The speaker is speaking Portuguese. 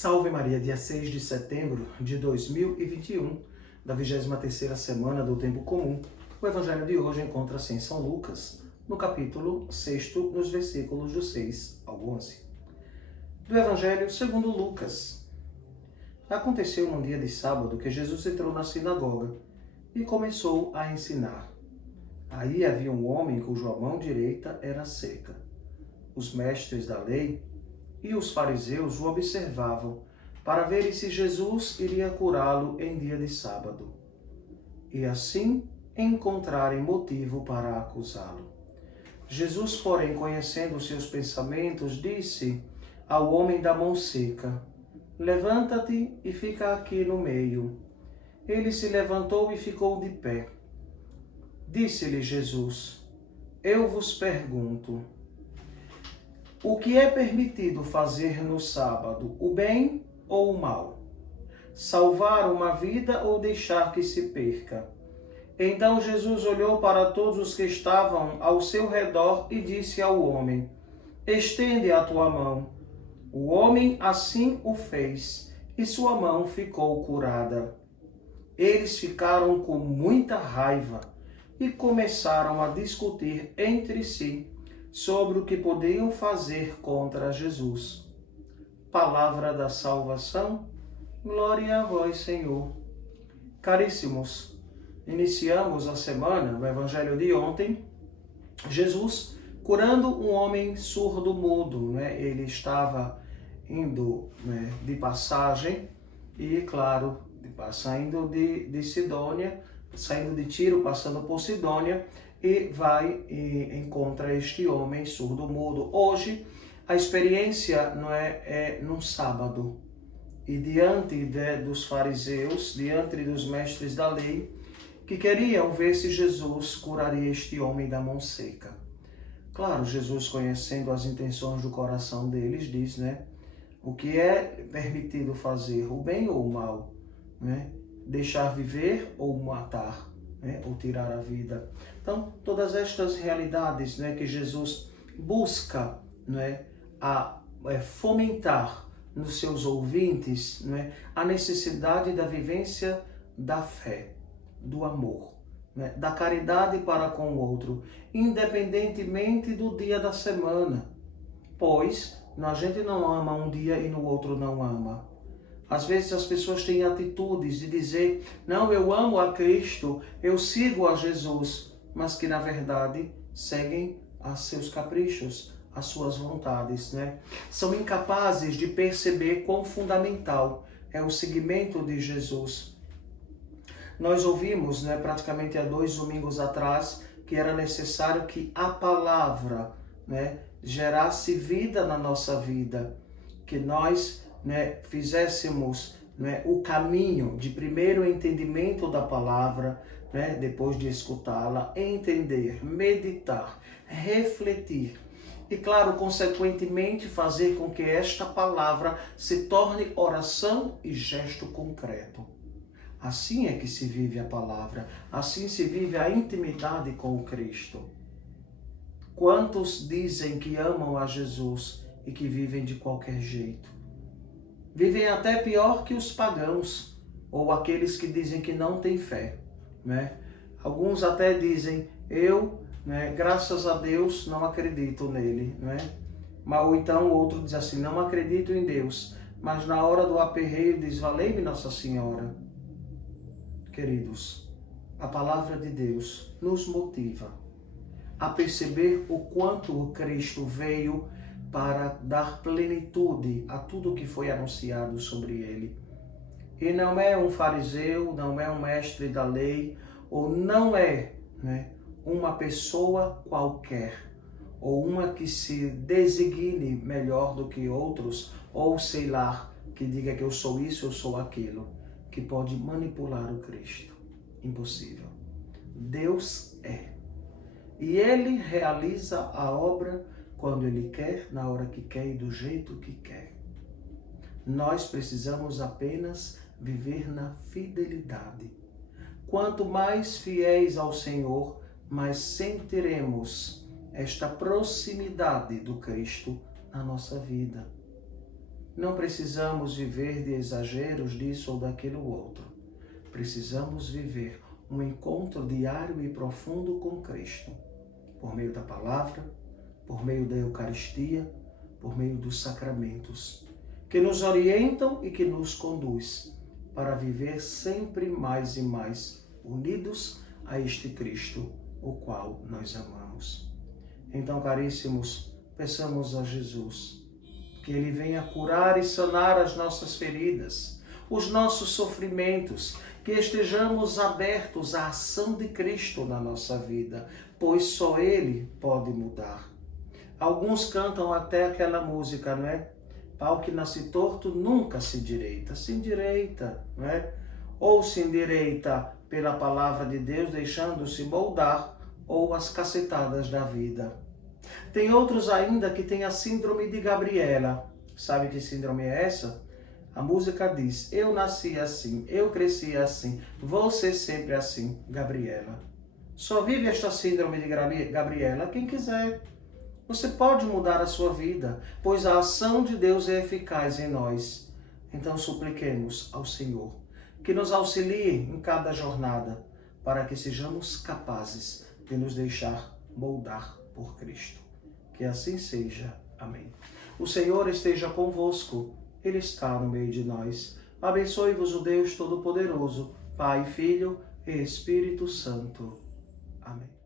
Salve Maria, dia 6 de setembro de 2021, da 23ª semana do Tempo Comum. O Evangelho de hoje encontra-se em São Lucas, no capítulo 6, nos versículos do 6 ao 11. Do Evangelho segundo Lucas. Aconteceu num dia de sábado que Jesus entrou na sinagoga e começou a ensinar. Aí havia um homem cuja mão direita era seca. Os mestres da lei e os fariseus o observavam para verem se Jesus iria curá-lo em dia de sábado, e assim encontrarem motivo para acusá-lo. Jesus, porém, conhecendo seus pensamentos, disse ao homem da mão seca: levanta-te e fica aqui no meio. Ele se levantou e ficou de pé. Disse-lhe Jesus: eu vos pergunto, o que é permitido fazer no sábado, o bem ou o mal? Salvar uma vida ou deixar que se perca? Então Jesus olhou para todos os que estavam ao seu redor e disse ao homem: estende a tua mão. O homem assim o fez, e sua mão ficou curada. Eles ficaram com muita raiva e começaram a discutir entre si sobre o que podiam fazer contra Jesus. Palavra da salvação, glória a vós, Senhor. Caríssimos, iniciamos a semana, no Evangelho de ontem, Jesus curando um homem surdo-mudo, né? Ele estava indo, né, de passagem e, claro, saindo de Sidônia, saindo de Tiro, passando por Sidônia, e vai e encontra este homem surdo-mudo. Hoje, a experiência não é num sábado. E diante dos fariseus, diante dos mestres da lei, que queriam ver se Jesus curaria este homem da mão seca. Claro, Jesus, conhecendo as intenções do coração deles, diz, né? O que é permitido fazer, o bem ou o mal? Né? Deixar viver ou matar? Né, ou tirar a vida. Então, todas estas realidades, né, que Jesus busca, né, fomentar nos seus ouvintes, né, a necessidade da vivência da fé, do amor, né, da caridade para com o outro, independentemente do dia da semana, pois a gente não ama um dia e no outro não ama. Às vezes as pessoas têm atitudes de dizer, não, eu amo a Cristo, eu sigo a Jesus, mas que na verdade seguem a seus caprichos, as suas vontades, né? São incapazes de perceber quão fundamental é o seguimento de Jesus. Nós ouvimos, né, praticamente há 2 domingos atrás, que era necessário que a palavra, né, gerasse vida na nossa vida, que nós, né, fizéssemos, né, o caminho de primeiro entendimento da palavra, né, depois de escutá-la, entender, meditar, refletir e, claro, consequentemente, fazer com que esta palavra se torne oração e gesto concreto. Assim é que se vive a palavra, assim se vive a intimidade com o Cristo. Quantos dizem que amam a Jesus e que vivem de qualquer jeito? Vivem até pior que os pagãos, ou aqueles que dizem que não têm fé, né? Alguns até dizem, eu, né, graças a Deus, não acredito nele, né? Ou então o outro diz assim, não acredito em Deus, mas na hora do aperreio diz, valei-me Nossa Senhora. Queridos, a palavra de Deus nos motiva a perceber o quanto o Cristo veio para dar plenitude a tudo que foi anunciado sobre ele. E não é um fariseu, não é um mestre da lei, ou não é, né, uma pessoa qualquer, ou uma que se designe melhor do que outros, ou sei lá, que diga que eu sou isso, eu sou aquilo, que pode manipular o Cristo. Impossível. Deus é. E Ele realiza a obra quando Ele quer, na hora que quer e do jeito que quer. Nós precisamos apenas viver na fidelidade. Quanto mais fiéis ao Senhor, mais sentiremos esta proximidade do Cristo na nossa vida. Não precisamos viver de exageros disso ou daquilo outro. Precisamos viver um encontro diário e profundo com Cristo, por meio da palavra, por meio da Eucaristia, por meio dos sacramentos, que nos orientam e que nos conduz para viver sempre mais e mais unidos a este Cristo, o qual nós amamos. Então, caríssimos, peçamos a Jesus que Ele venha curar e sanar as nossas feridas, os nossos sofrimentos, que estejamos abertos à ação de Cristo na nossa vida, pois só Ele pode mudar. Alguns cantam até aquela música, não é? Pau que nasce torto nunca se endireita. Se endireita, não é? Ou se endireita pela palavra de Deus, deixando-se moldar, ou as cacetadas da vida. Tem outros ainda que têm a síndrome de Gabriela. Sabe que síndrome é essa? A música diz, eu nasci assim, eu cresci assim, vou ser sempre assim, Gabriela. Só vive esta síndrome de Gabriela quem quiser. Você pode mudar a sua vida, pois a ação de Deus é eficaz em nós. Então supliquemos ao Senhor que nos auxilie em cada jornada, para que sejamos capazes de nos deixar moldar por Cristo. Que assim seja. Amém. O Senhor esteja convosco. Ele está no meio de nós. Abençoe-vos o Deus Todo-Poderoso, Pai, Filho e Espírito Santo. Amém.